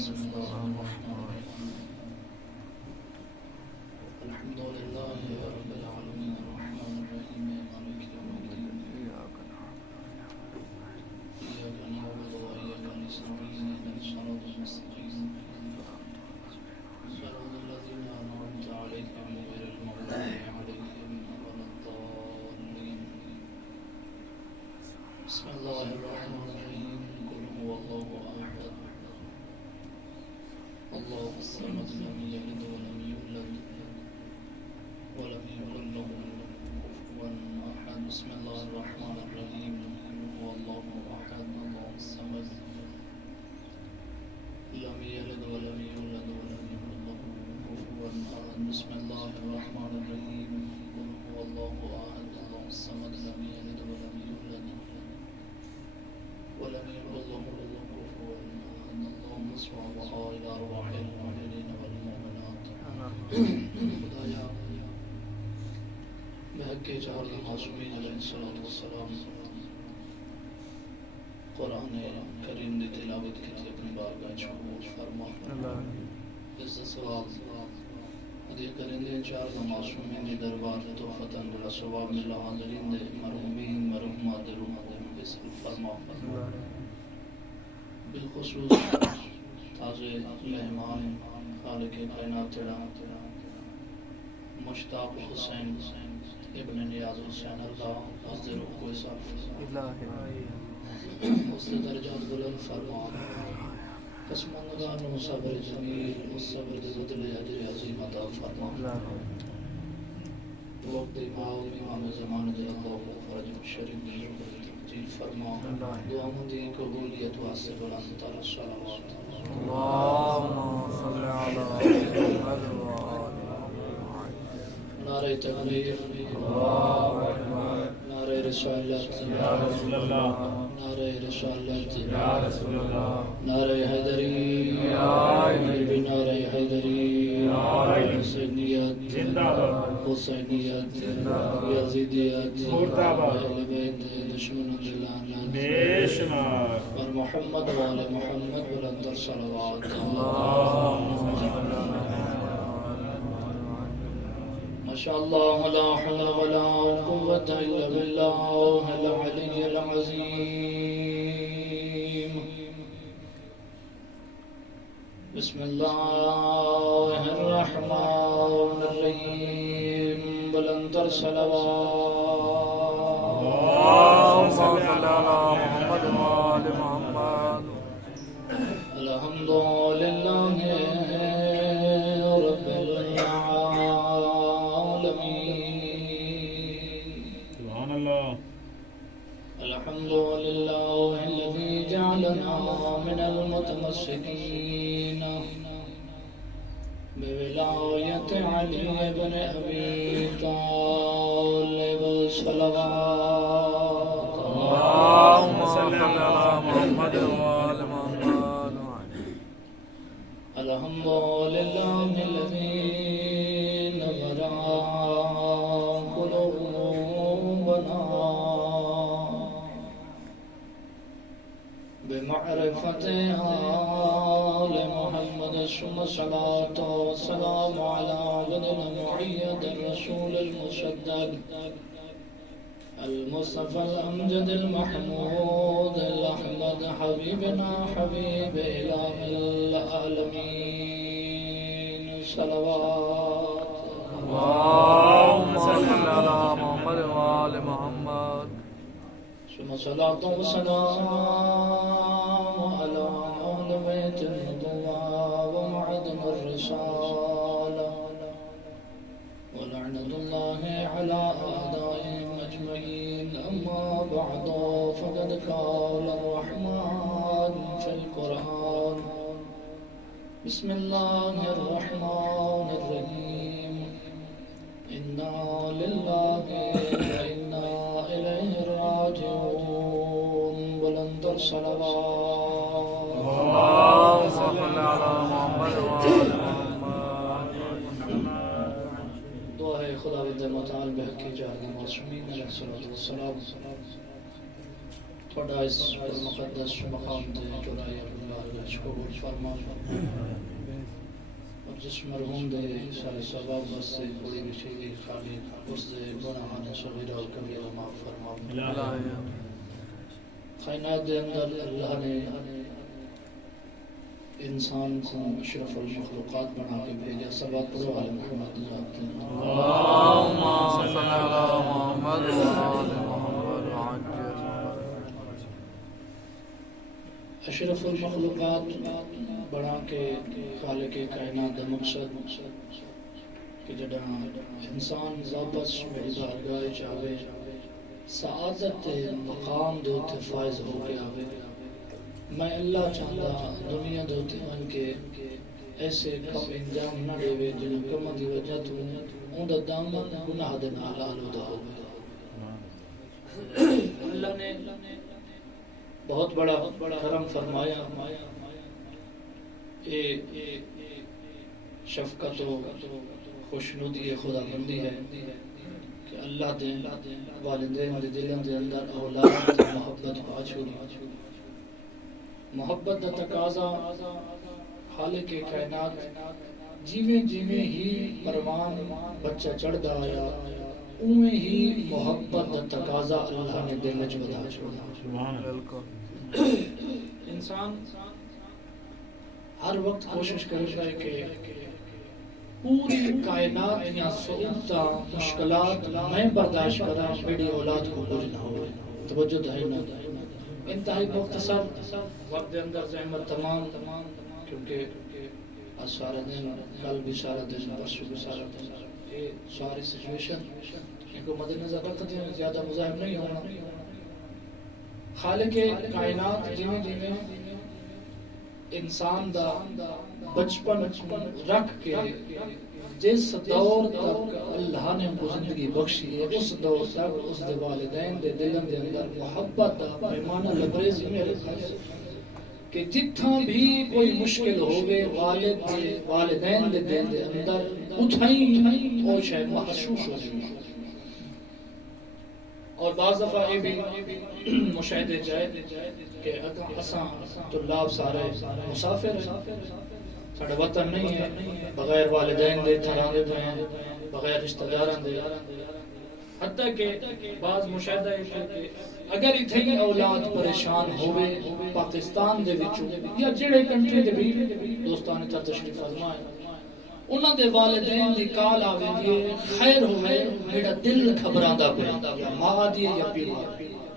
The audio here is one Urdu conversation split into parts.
بسم الله الرحمن الرحيم الحمد لله رب العالمين الرحمن الرحيم مالك يوم الدين إياك نعبد وإياك نستعين اهدنا الصراط المستقيم صراط الذين أنعمت عليهم غير المغضوب عليهم ولا الضالين بسم الله الرحمن الرحيم قل هو الله أحد الله الصمد لم يلد ولم يولد ولم يكن له كفوا أحد بسم الله الرحمن الرحيم قل هو الله أحد الله الصمد لم يلد ولم يولد ولم يكن له كفوا أحد بسم الله الرحمن الرحيم قل هو الله أحد الله الصمد لم يلد ولم يولد ولم يكن له كفوا أحد اللهم صل على أرواح المؤمنين والمؤمنات خدایا بحق چار معصومین علیہ الصلوۃ والسلام قرآن کریم دی تلاوت کی اپنی بارگاہ قبول فرما عزت ثواب ادے کرندے چار معصومین دی دربار تو فتن بڑا ثواب ملا حاضرین دے مرحومین مرحومات دے روح دے وصل فرما بالخصوص تازے مہمان خالق کائنات تیرا مشتاق حسین ابن نیاز حسین اللہ از روح کو صاف اس درجات بلند فرما قسم اللہ نو صبر جمیل اس صبر دل اجر عظیم عطا فرما وقت امام زمان دے اللہ کو فرج شریف دے تقدیر فرما دعا مندی قبولیت واسطے بلند تر صلوات اللهم صل على محمد نعرہ تکبیر اللہ اکبر نعرہ رسالت یا رسول اللہ نعرہ رسالت یا رسول اللہ نعرہ حیدری یا حیدری نعرہ حیدری یا حسینیت زندہ باد حسینیت زندہ باد یزیدیت مردہ باد اہل بیت دشمنوں کی لعنت بے شمار اور محمد وآل محمد بلند صلوات اللہم صل علی ما شاء الله لا حول ولا قوة إلا بالله العلي العظيم بسم الله الرحمن الرحيم بلندر صلوات اللهم صل على محمد وآل محمد الحمد لله رب الحمد لله الذي جعلنا من المتمسكين بولاية علي بن أبي طالب صلوات اللهم صل على محمد وآل محمد الحمد لله الذي نور قلوبنا بمعرفة آل محمد ثم الصلاة والسلام على عبدنا محمد الرسول المسدد المصطفى الأمجد المحمود الأحمد حبيبنا حبيب إله العالمين صلوات اللهم صل على محمد وآل محمد ثم صلاة وسلام على أهل بيت النبوة ومعدن الرسالة ولعنة الله على أعدائهم أجمعين أما بعد فقد قال الرحمن في القرآن بسم الله الرحمن الرحيم إنا لله وإنا إليه راجعون بلند صلوات اللهم صل على محمد وآل محمد دعا خدا متعال بحق جاہد معصومین علیہ الصلوۃ والسلام تھوڑا اس مقدس مقام دے جڑائی اللہ بخش قبول فرما اور جس مرحوم دے سارے ثواب واسطے کوئی بھی چیز خالی اس دے گناہان صغیرہ و کبیرہ معاف فرما کائنات دے اندر اللہ نے انسان کو اشرف المخلوقات بنا کے بھیجا سبا پڑھو علی محمد اللہم صلی علی محمد اشرف المخلوقات بنا کے خالق کائنات دا مقصد کہ جڑا انسان واپس میری بارگاہ چاہے سعادت مقام دے تے فائز ہو کے آوے میں اللہ چاہتا دنیا دے تے من کے ایسے کم انجام نہ دے جن کم دی وجہ تو اون دا دامن گناہ دے نال آلودہ ہو اللہ نے بہت بڑا کرم فرمایا اے شفقت و خوشنودی خدا بندی ہے کہ اللہ دے والدین دے دلوں دے اندر اولاد محبت پا چھوڑی محبت دا تقاضا خالق کائنات جیویں جیویں ہی پروان بچہ چڑھدا آیا اویں ہی محبت دا تقاضا اللہ نے دل وچ بدا چھوڑا انسان ہر وقت کوشش کرتا ہے کہ پوری کائنات یا صعوبتاں مشکلات میں برداشت کرا میری اولاد کو کچھ نہ ہو توجہ ہے نہ انتہائی مختصر وقت دے اندر زحمت تمام کیونکہ آج سارا دن کل بھی سارا دن پرسوں بھی سارا دن یہ ساری سچویشن ان کو مد نظر رکھتے ہیں زیادہ مزاحم نہیں ہونا خالق کائنات جویں جویں انسان دا بچپن رکھ کے جس دور تک اللہ نے ان کو زندگی بخشی ہے اس دور تک اس دے والدین دے دلوں دے اندر محبت دا پیمانہ لبریز میں رکھا کہ جتھاں بھی کوئی مشکل ہوگے والدین دے دل دے اندر اتھائیں وہ شاید محسوس ہو جائے اور بعض دفعہ یہ بھی مشاہدے جائے کہ اساں طلاب سارے مسافر ہیں ساڑھے وطن نہیں ہے بغیر والدین دے تھرانے دے ہیں بغیر رشتہ داران دے حتیٰ کہ بعض مشاہدہ یہ کہ اگر اتھائی اولاد پریشان ہوئے پاکستان دے وچوں یا جڑے کنٹری دے بھی دوستان اتھا تشریف فرمائے انہاں دے والدین دی کال آوے دیئے خیر ہوئے میرا دل گھبراندہ پڑے ماں دیئے یا پیوا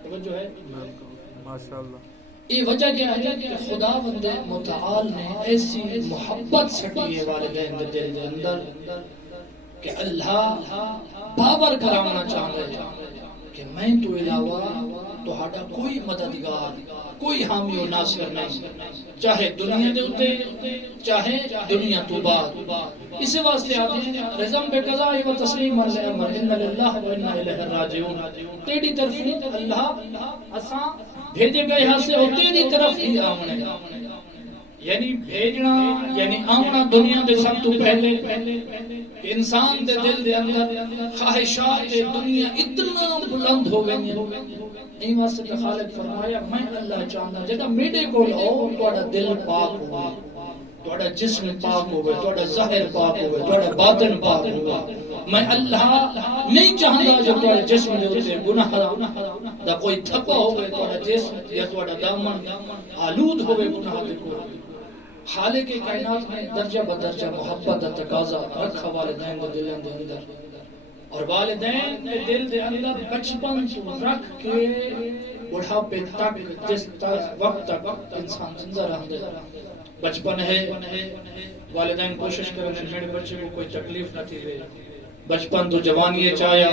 توجہ ہے ماشاءاللہ یہ وجہ کیا ہے کہ خدا بندے متعال نے ایسی محبت سٹی ہے والدین دے دل دے اندر کہ اللہ باور کرانا چاہتا ہے کہ میں تو علاوہ تہاڈا کوئی مددگار کوئی حامی و ناصر نہیں چاہے دنیا دے اتے چاہے دنیا تو بعد اسی واسطے آتے ہیں رضم بے قضاء و تسلیم الامر ان للہ و انا الیہ راجعون تیری طرف اللہ اساں بھیجے گئے ہاں سے اور تیری طرف ہی آمنے یعنی بھیجنا یعنی آمنا دنیا دے سب تو پہلے انسان دے دل دے اندر خواہشات دنیا اتنا بلند ہو گئی این واسطے کہ خالق فرمایا میں اللہ چاہتا جدا میرے کو لو تھوڑا دل پاک ہوگا تھوڑا جسم پاک ہوگا تھوڑا ظاہر پاک ہوگا تھوڑا باطن پاک ہوگا میں اللہ نہیں چاہتا جو تھوڑا جسم دے ہوتے گناہ دا کوئی تھپا ہوگا تھوڑا جسم یا تھوڑا دامن آلود ہوگا گناہ دے کو خالق کائنات میں درجہ بدرجہ محبت دا تقاضا رکھا والدین دے دل دے اندر اور والدین دے دل دے اندر بچپن رکھ کے بڑھاپے تک جس وقت تک انسان زندہ رہندے بچپن ہے والدین کوشش کریں میرے بچے کو کوئی تکلیف نہ تھی بچپن تو جوانی چاہیا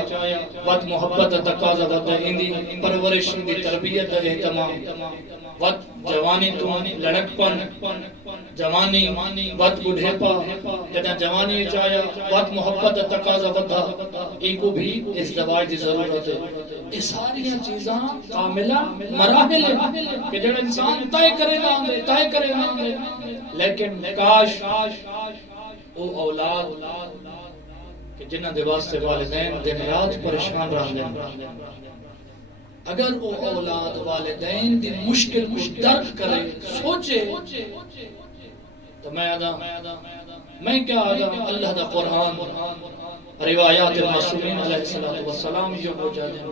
وقت محبت تقاضا وقت اندی پرورش دی تربیت دا اہتمام وقت جوانی تو لڑکپن جوانی وقت بڑھیپا جدا جوانی چاہیا وقت محبت تقاضا وقت ان کو بھی اس دوائی دی ضرورت ہے یہ ساری چیزاں کاملہ مراحل ہے کہ جب انسان طے کرے نہ لیکن کاش او اولاد کہ جنہ دے واسطے والدین دن رات پریشان رہندے اگر وہ اولاد والدین دی مشکل کو درک کرے سوچے تو میں کیا اللہ دا قرآن روایات معصومین علیہ السلام جو ہو جانے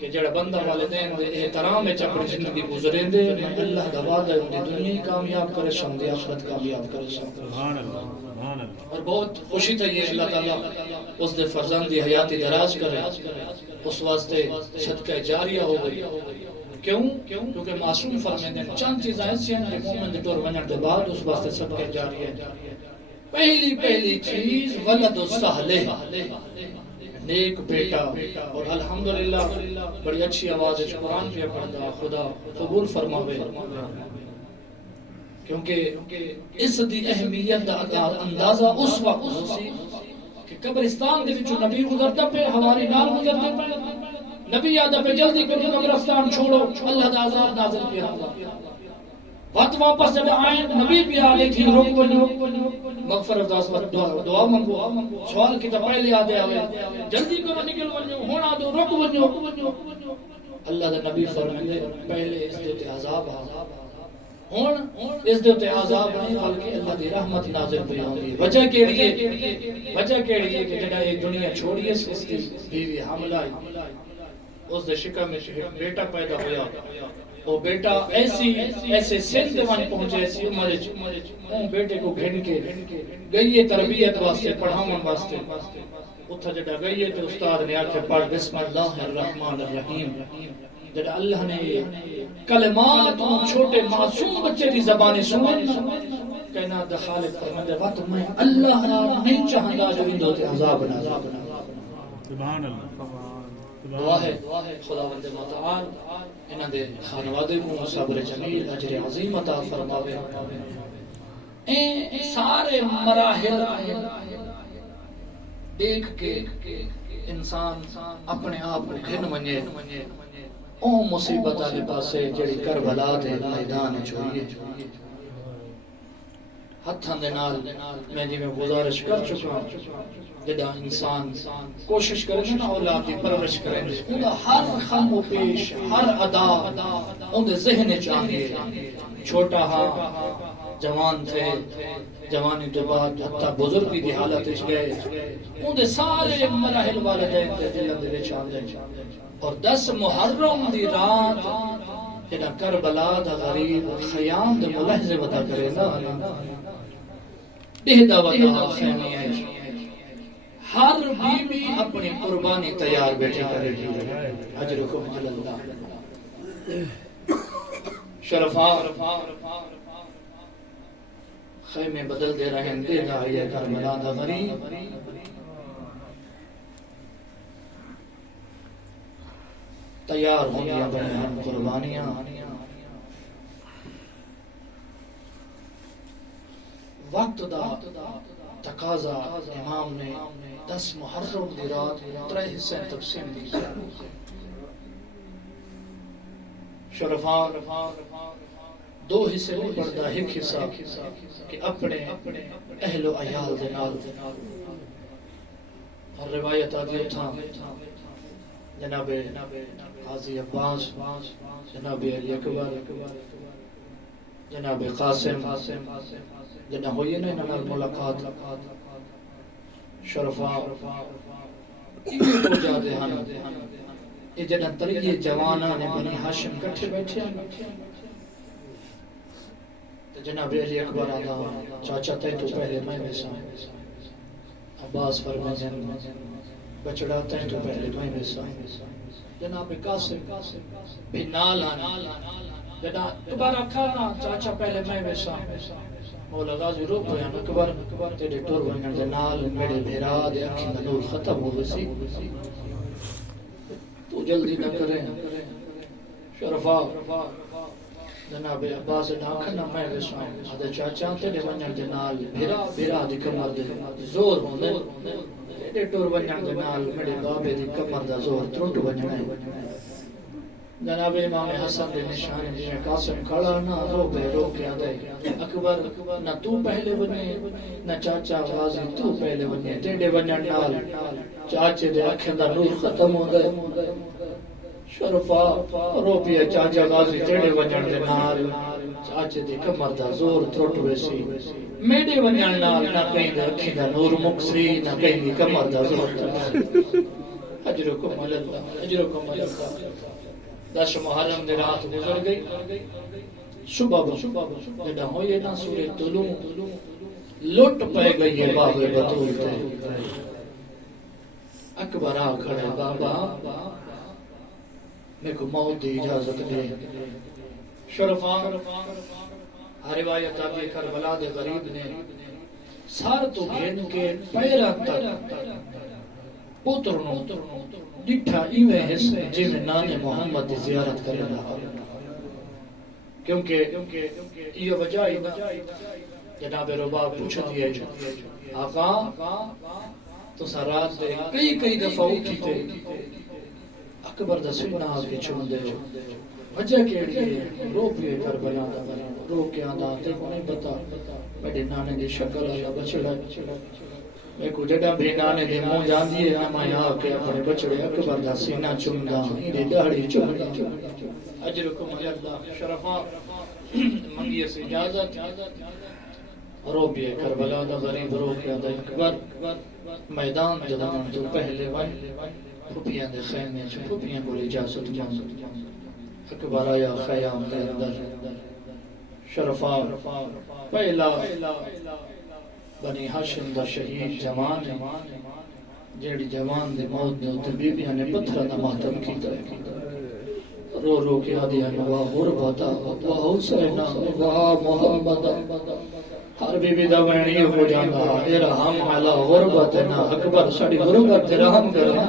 کہ جڑا بندہ والدین دے احترام میں اپنی زندگی گزریں دے میں اللہ دا وعدہ ہے دنیا کامیاب کرے سن دے آخرت کامیاب کرے سن سبحان اللہ اور بہت خوشی تھی یہ اللہ تعالیٰ اس دے فرزند دی حیاتی دراز کرے اس واسطے صدقہ جاریہ ہو گئی کیوں؟ کیونکہ معصوم فرمائیں دیں چند چیزیں ایسی ہیں کہ مومن دے ٹور ونن دے بعد اس واسطے صدقہ جاریہ پہلی چیز ولد الصالح نیک بیٹا اور الحمدللہ بڑی اچھی آواز ہے قرآن پہ پڑھتا خدا قبول فرماوے کیونکہ اس دی اہمیت دا اندازہ اس وقت ہو سی کہ قبرستان دے وچوں نبی گزرتا پہ ہماری نال گزرتے پہ نبی آدھا پہ جلدی کرو قبرستان چھوڑو اللہ دا عذاب نازل کیا وقت واپس جب آئیں نبی بھی آلے تھی روک بنو مغفرت دعا منگو سوال کی تو پہلے آدھے آوے جلدی کرو نکل بنو ہونا دو روک بنو اللہ دا نبی فرمائے پہلے اس دیتے عذاب ہون اس دیتے عذاب نہیں بلکہ اللہ دی رحمت نازل بھی ہوگی وجہ کے لیے کہ جنہا ایک دنیا چھوڑی اس کی بیوی حاملہ اس دے شکا میں بیٹا پیدا ہویا وہ بیٹا ایسے سن وان پہنچے ایسی عمر اون بیٹے کو گھن کے گئی ہے تربیت واسطے پڑھاون واسطے اتھا جڑا گئی ہے تو استاد نے آکھے پڑھ بسم اللہ الرحمن الرحیم جڑا اللہ نے کلمات چھوٹے معصوم بچے دی زبانیں سنن کہنا دا خالق فرماتے وقت میں اللہ نہیں چاہندا جو ان دوتے عذاب نازل سبحان اللہ دعا ہے خداوند متعال انہاں دے خانوادے کو صبر جمیل اجر عظیم عطا فرماوے اے سارے مراحل دیکھ کے انسان اپنے آپ کو گھن منجے او مصیبت والے پاسے جڑی کربلا دے میدان چھوڑیے ہتھاں دے نال میں جی میں گزارش کر چکا ہوں جدا انسان کوشش کرے نا اولاد کی پرورش کریں انہا ہر خم و پیش ہر ادا انہا ذہن چاہیے چھوٹا ہاں جوان تھے جوانی تو بعد حتی بزرگی دی حالت اس گئے انہا سارے مراحل والدین دے دلن دے چاہیے اور 10 محرم دی رات جدا کربلا دا غریب خیام دے ملحظے بتا کرے نا دہدہ وطا خیمی ہے ہر بیوی اپنی قربانی تیار بیٹھے کرے گی اجرکم علی اللہ شرفا خیمے بدل دے رہے ہیں دے داعیہ کربلا دا غریب تیار ہوں گیا بنے ہم قربانیاں وقت دا تقاضا امام نے 10 محرم دی رات 3 حصے تقسیم دی شرفا 2 حصے نہیں پڑھتا ایک حصہ کہ اپنے اہل و عیال دے نال اور روایت آدھی تھا جناب قاضی عباس جناب علی اکبر جناب قاسم جنہ ہوئی نا انہاں ملاقات شرفا ہو جاتے ہیں یہ جنہ طریقے جوانا نے بنی ہاشم کٹھے بیٹھے ہیں جناب علی اکبر آدھا چاچا تے تو پہلے میں بیسا عباس فرمائیں بچڑا تے تو پہلے میں بیسا جناب قاسم بھی نال آنا جناب دوبارہ کھانا چاچا پہلے میں بیسا مولا غازی روک ہویا اکبر تیرے ٹور بنن دے نال میرے بھیرا دے اکھیں دا نور ختم ہو گئی تو جلدی نہ کرے شرفا جناب عباس ڈاکھنا میں ویسا آدھے چاچا تیرے بنن دے نال بھیرا دی کمر دے زور ہوندے تیرے ٹور بنن دے نال میرے بابے دی کمر دا زور ترٹ بننا ہے جناب امام حسن دے نشانے جنہیں قاسم کھڑا نہ رو بے رو کے آدھے اکبر نہ تو پہلے بنے نہ چاچا غازی تو پہلے بنے تیڑے بنن نال چاچے دے آنکھیں دا نور ختم ہو گئے شرفا رو پیا چاچا غازی تیڑے وجن دے نال چاچے دی کمر دا زور تھوٹ ویسی میڈے وجن نال نہ کہیں دے اکھی دا نور مکسی نہ کہیں دی کمر دا زور اجرکم اللہ اجرکم اللہ 10 محرم دے رات گزر گئی صبح جڑا ہوئے نا سورہ طلوع لٹ پے گئی ہے بابے بطول تے اکبر آ کھڑے بابا میں کو موت دی اجازت دے شرفا روایت آگے کربلا دے غریب نے سار تو گھن کے پیرا تک پترنو ڈٹھا ایویں حصے جی میں نانے محمد دی زیارت کرے رہا کیونکہ یہ وجہ ہی نا جناب رباب پوچھ دیئے آقا تو سارات دے کئی دفعہ اٹھی تھے اکبر دا سینہ آگے چھوڑ دے وجہ کیڑی ہے رو پیے کربلا دا رو کیا دا تے کو نہیں پتا میرے نانے دی شکل اللہ بچڑا میں کو جڑا بھی نانے دے منہ جان دیے میں آ کے اپنے بچڑے اکبر دا سینہ چوم دا دی داڑھی چوم دا اجرکم اللہ شرفا منگی سے اجازت رو پیے کربلا دا غریب رو کیا دا اکبر میدان جدان تو پہلے ون پھوپیاں دے خیمے چ پھوپیاں کو اجازت مانگ اکبر آیا خیام دے اندر شرفا پہلا بنی ہاشم دا شہید جوان جیڑی جوان دے موت نے تے بیبیاں نے پتھر دا ماتم کیتا رو رو کے آدیا نوا غربتا واہ حسین واہ محمد ہر بی بی دا وینی ہو جانا ارحم علی غربتنا اکبر ساڑی غربت رحم کرنا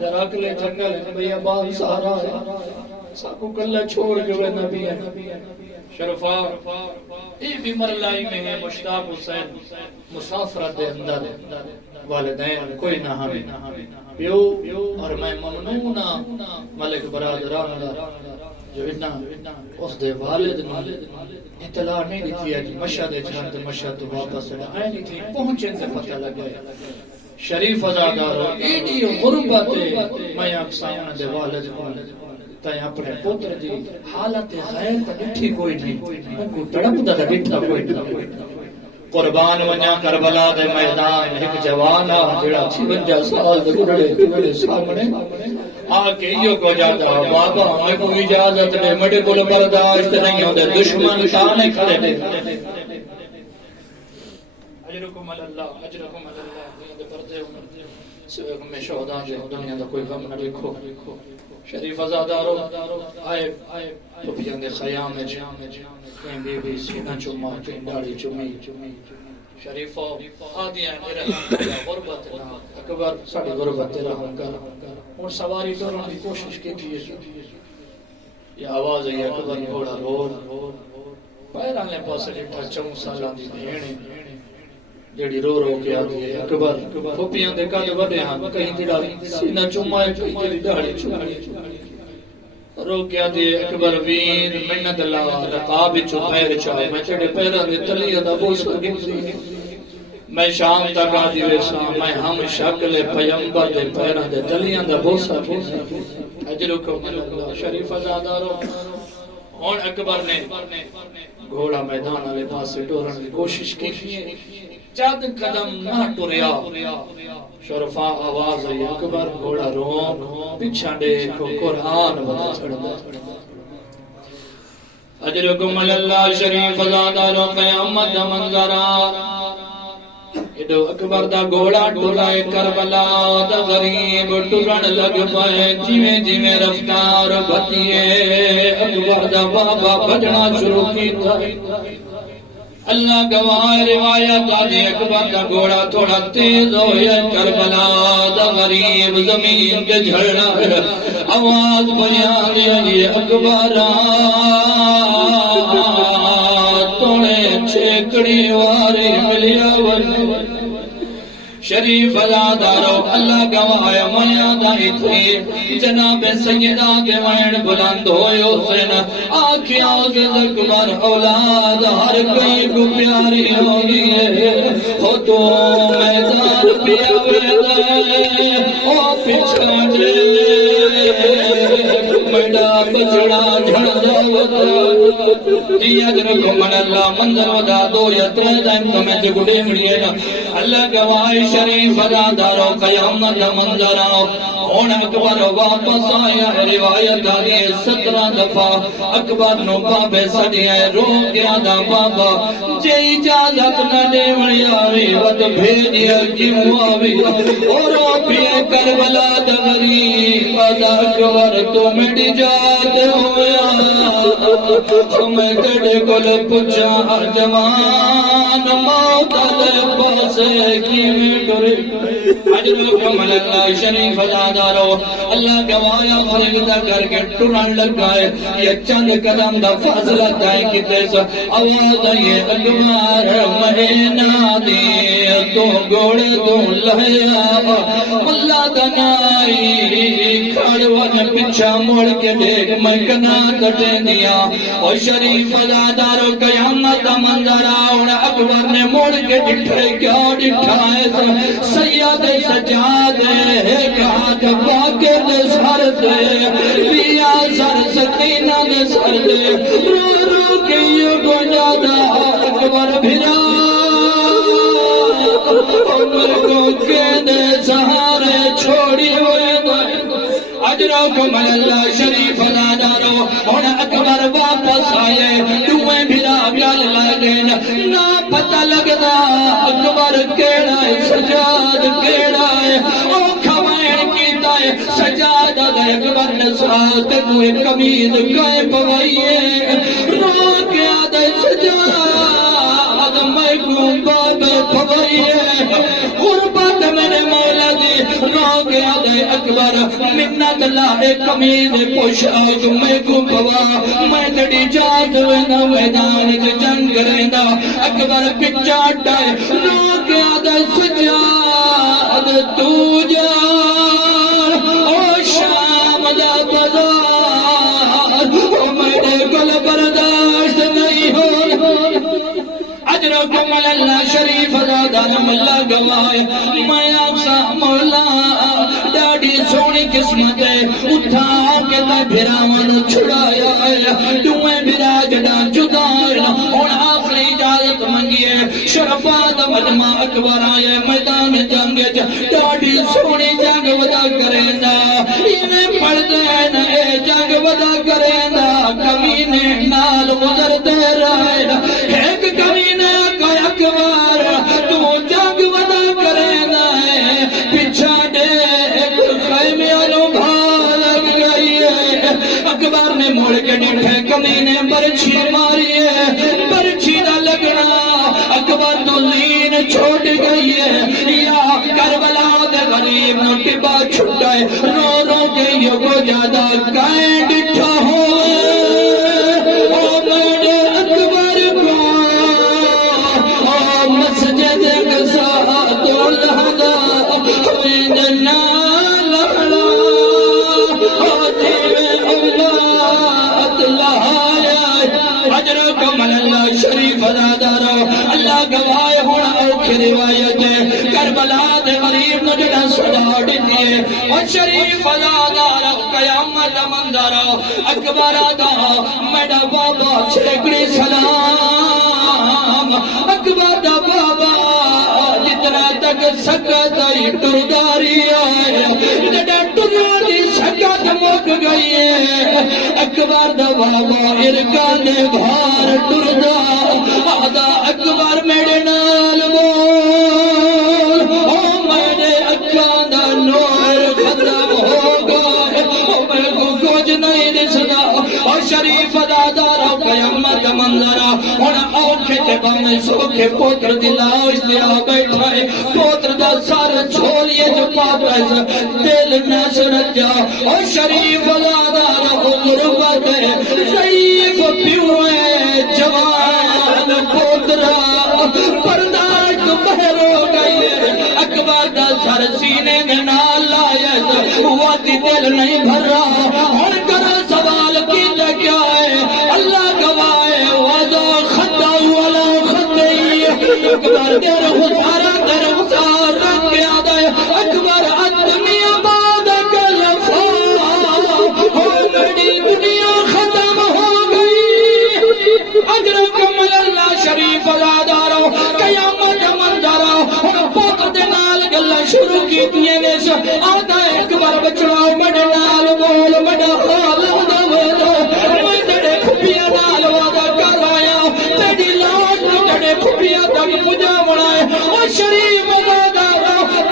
دراکلے جنگل بھئی ابان سہارا ہے ساکو کلہ چھوڑ کے وہ نبی ہے شرفا ای بھی مرلائی میں ہے مشتاق حسین مسافرت دے اندر والدین کوئی نہ ہمیں پیو اور میں ممنونہ ملک برادران جو اتنا اس دے والد نے اطلاع نہیں دیتی ہے کہ مشہد جہاں دے مشہد تو واپس آئے نہیں تھی پہنچیں سے پتہ لگے شریف ازادارو ایڈی غربت میں اقسام دے والد کو تائیں اپنے پتر دی حالت غیر تا ڈٹھی کوئی نہیں ان کو تڑپ دا ڈٹھا کوئی نہیں قربان ونیا کربلا دے میدان ایک جوانا جڑا 56 سال دے گھڑے سامنے آکے یہ کو جاتا بابا میں کو اجازت دے مڈے کو برداشت نہیں ہوندے دشمن تانے کھڑے دے اجرکم اللہ اجرکم اللہ دے پردے سوے میں شہداں دے دنیا دا کوئی غم نہ لکھو شریف ازادارو آئے پھوپیاں دے خیام میں کہیں بی بی سینہ چوما کہیں داڑھی چومی شریفو آدیاں ارحم غربت نا اکبر ساڑی غربت رحم کر اور سواری کرنے کی کوشش کی تھی یہ آواز ہے اکبر گھوڑا رول پیران لے پاسے ڈٹھا 4 سالان دی بھیڑیں جڑی رو رو کے آدھی ہے اکبر پھوپیاں دے کاج وڈے ہاں کہیں تیڑا سینہ چومائے کہیں تیڑی داڑھی چومائے رو کے آدھی ہے اکبر وین منت اللہ رقاب چو پیر چاہے میں چڑے پیران دے تلی ادا بوسا گنزی میں شام تک آدھی ویسا میں ہم شکل پیمبر دے پیران دے تلی ادا بوسا گنزی اجرکم اللہ شریف ازادارو اور اکبر نے گھوڑا میدان والے پاسے ٹورن کی کوشش کی چند قدم نہ ٹریا شرفا آواز ہے اکبر گھوڑا روک پیچھا دیکھو قرآن بتا چھڑا اجرکم اللہ شریف ازادارو قیامت منظرہ ایڈو اکبر دا گھوڑا ٹرائے کربلا دا غریب ٹرن لگ پائے جیویں جیویں رفتار بتیے اکبر دا بابا بجنا شروع کی تھا اللہ گواہ روایت آدھے اکبر دا گھوڑا تھوڑا تیز ہویا کربلا دا غریب زمین کے جھڑنا آواز بیان دیا یہ اکبر توڑے چھیکڑی واری ملیا ورنہ شریف ازادارو اللہ گواہ میاں دائی تھی جناب سیدہ کے وین بلند ہوئے حسین آنکھیں آگے اکبر اولاد ہر کوئی کو پیاری ہوگی ہے ہو تو میدان پیا ویدہ او پچھا دے بچڑا جھڑ جاوت یجرکم اللہ منظر ودا دو یا ترے دائم تمہیں جگڑے مڑیے نا اللہ گواہی شریف ادا دارو قیامت منظر آؤ ہون اکبر واپس آیا روایت آئی 17 دفعہ اکبر نو بابے سڑی ہے رو گیا دا بابا جے اجازت نہ دے وڑی آوی ود بھیجیا کیوں آوی اور پیے کربلا دغری ادا اکبر تو میری جات ہویا میں کڑے کل پچھا جوان موت دے پاسے کی میں ڈرے اجرکم اللہ شریف دارو اللہ گوایا فرگدہ کر کے ٹران لگائے یہ چند قدم دا فاصلہ دائیں کتے سا آواز یہ اکبر مہینہ دی تو گوڑے تو لہیا اللہ دنائی کھڑوان پچھا موڑ کے دیکھ میں کنا کٹے دیا اور شریف دارو قیامت منظر آؤں اکبر نے موڑ کے ڈٹھے کیا ڈٹھائے سید سجاد ایک ہاتھ باقی دے سر دے پیا سر سکینہ دے سر دے رو رو کے یہ گجادہ اکبر بھرا عمر کو کے دے سہارے چھوڑی ہوئے اجرکم اللہ شریف دارو اور اکبر واپس آئے دوئے بھلا بیال لگین نہ پتہ لگدا اکبر کیڑا ہے سجاد کیڑا ہے او کھوائن کیتا ہے سجاد دے اکبر نسات کوئی کمید کائے پوائیے رو کیا دے سجاد میں کو بابے پوائیے غربت میرے مولا دی رو کیا دے اکبر منت لائے کمید پوش آج میں کو پوا میں تڑی جات وینا میدان جنگ رہنا اکبر پچا ڈائے رو کیا دے سجاد تو جان او شام دا بزار او میرے گل برداشت نہیں ہو اجرکم اللہ شریف دارم اللہ گوائے میں آقسا مولا ڈاڑی سونی قسمت ہے اٹھا کے تا بھراوانو چھڑایا ہے دوئے بھرا جڑا جدائے اور آخری اجازت منگیے شرفات مجمع اکبر آئے میدان جنگ ڈاڑی سونی جنگ ودا کریں دا انہیں پڑھ دیں اے جنگ ودا کریں دا کمینے نال گزر دے رہے ایک کمینے کا اکبر تو جنگ ودا کریں دا پچھا دے اکبر نے موڑ کے ڈٹھے کمینے برچھی ماری ہے برچھی دا لگنا اکبر تو لین چھوٹ گئی ہے یا کربلا دے غریب نو ٹبا چھٹائے رو رو کے یہ کو جادہ کائیں ڈٹھا ہوئے او میرے اکبر کو او مسجد قصہ تو لہدا ہوئے جنہ لہڑا اجرکم اللہ شریف دارو اللہ گواہ ہونا اوکھ روایت ہے کربلا دے غریب نو جڑا صدا دیئے اور شریف دارو قیامت منظر اکبر دا میڈا بابا چھڑکڑی سلام اکبر دا بابا جتنا تک سکت آئی ٹرداری آئے جڑا ٹرداری سکت موک گئی ہے اکبر دا بابا ارکان بھار ٹردا آدھا اکبر میرے نال بول او میرے اکان دا نور ختم ہو گئے او میرے کو کچھ نہیں دسدا اور شریف دارا قیامت منظرہ ہونا اوکھے تے بامے سوکھے پوتر دلاؤ اس طرح بیٹھا ہے پوتر دا سارا چھوڑیے جو پاتا ہے دل ناصرت جا اور شریف دارا غربت ہے ضعیف پیوئے جوان پوترا برداشت بہر ہو گئی اکبر دا سر سینے میں نال لائے واتی دل نہیں بھر رہا اور کرا سوال کی کیا ہے اللہ گواہ وضا خطا والا خطی اکبر در غزارہ رکھ کے آدھا ہے اکبر الدنیا بعد کل خواہ ہو بڑی دنیا آدھا اکبر بچڑا بڑے نال بول بڑا حال دو میں تیرے کھپیاں نال وعدہ کر آیا تیری لاش نو تیرے کھپیاں تک مجھے بنائے اور شریف وعدہ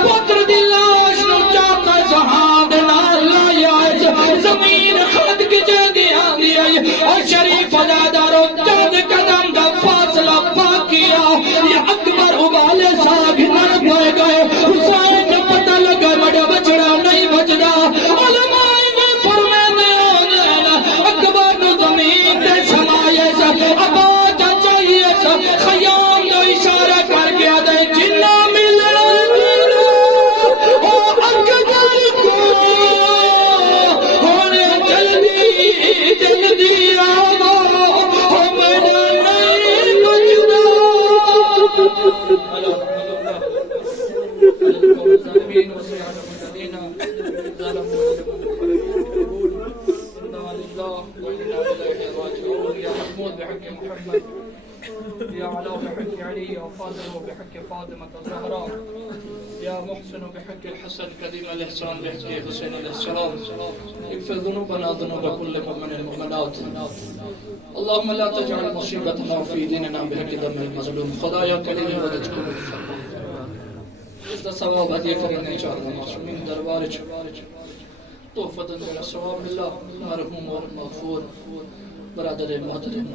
پتر دی لاش نو چاہتا جہاں دے نال لایا زمین خط کی جگہ آندی آئی اور شریف وعدہ چند قدم دا فاصلہ پا کیا یہ اکبر ابالے ساگ نر پائے گئے حسین نے پتہ لگا بڑا بچڑا نہیں بچدا علماء نے فرمائے دینا اکبر نے زمین تے سمائے سا ابا چاہیے سا خیام دا اشارہ کر گیا دے جنہ ملنا ملنا او اکبر کو ہونے جلدی آوا او میرا نہیں بچدا ظالمین وسیعنا مددینا ظالمون انا لله وانا اليه راجعون يا محمود بحق محمد يا علا بحق علي يا فاطمه بحق فاطمه الزهراء يا محسن بحق الحسن قديم الاحسان بحق حسين عليه السلام اغفر ذنوبنا ذنوب كل مؤمن المؤمنات اللهم لا تجعل مصيبتنا في ديننا بحق دم المظلوم خدایا کریم مدد کن اس دا ثواب ہدیہ کرنے چاہتا معصومین دربار تحفت میرا ثواب اللہ مرحوم اور مغفور برادر محترم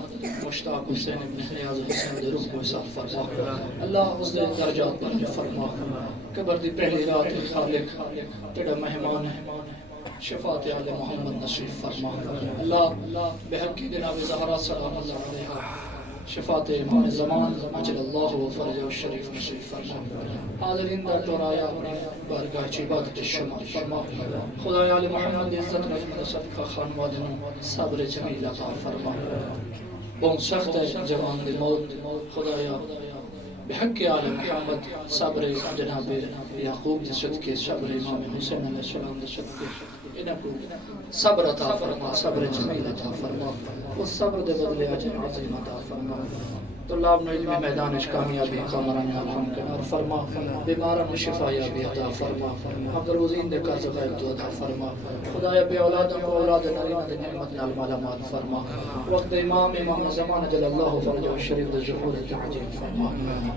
مشتاق حسین ابن حیاض حسین دے روح کو حساب فرما اللہ اس دے درجات بلند فرما قبر دی پہلی رات خالق تیرا مہمان ہے شفاعت آل محمد نصیب فرما اللہ بحق جناب زہرا سلام اللہ علیہ شفاعت امام زمان اجل اللہ و فرج الشریف نصیب فرما حاضرین در ٹورایا اپنی بارگاہ چی عبادت شمار فرما خدای آل محمد عزت رحمت صدقہ خانوادنوں صبر جمیل عطا فرما بہت سخت ہے جوان دی موت خدایا بحق آل محمد صبر جناب یعقوب دی صدقے صبر امام حسین علیہ السلام دی صدقے انہوں کو صبر عطا فرما صبر جمیل عطا فرما اس صبر دے بدلے اجر عظیم عطا فرما طلاب نے علمی میدانش کامیابی کامران الحمد کنار فرما بیماران شفایابی عطا فرما مقروضین دے قرض غیب تو عطا فرما خدایا بے اولادوں کو اولاد نارینہ دے نعمت نال مالا مال فرما وقت امام زمان جل اللہ فرج الشریف دے ظہور تعجیل فرما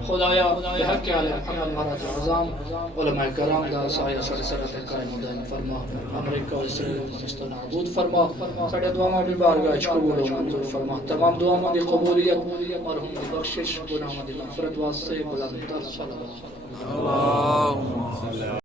خدایا بحق علی محمد مرات عظام علماء کرام دا سایہ سلسلت قائم دائم فرما امریکہ و اسرائیل مستنعبود فرما ساڑھے دعا ماں بارگاہ قبول و منظور فرما تمام دعا ماں دی قبولیت اور ہم بخشش گناہ دی مغفرت واسطے بلند تر صلی اللہ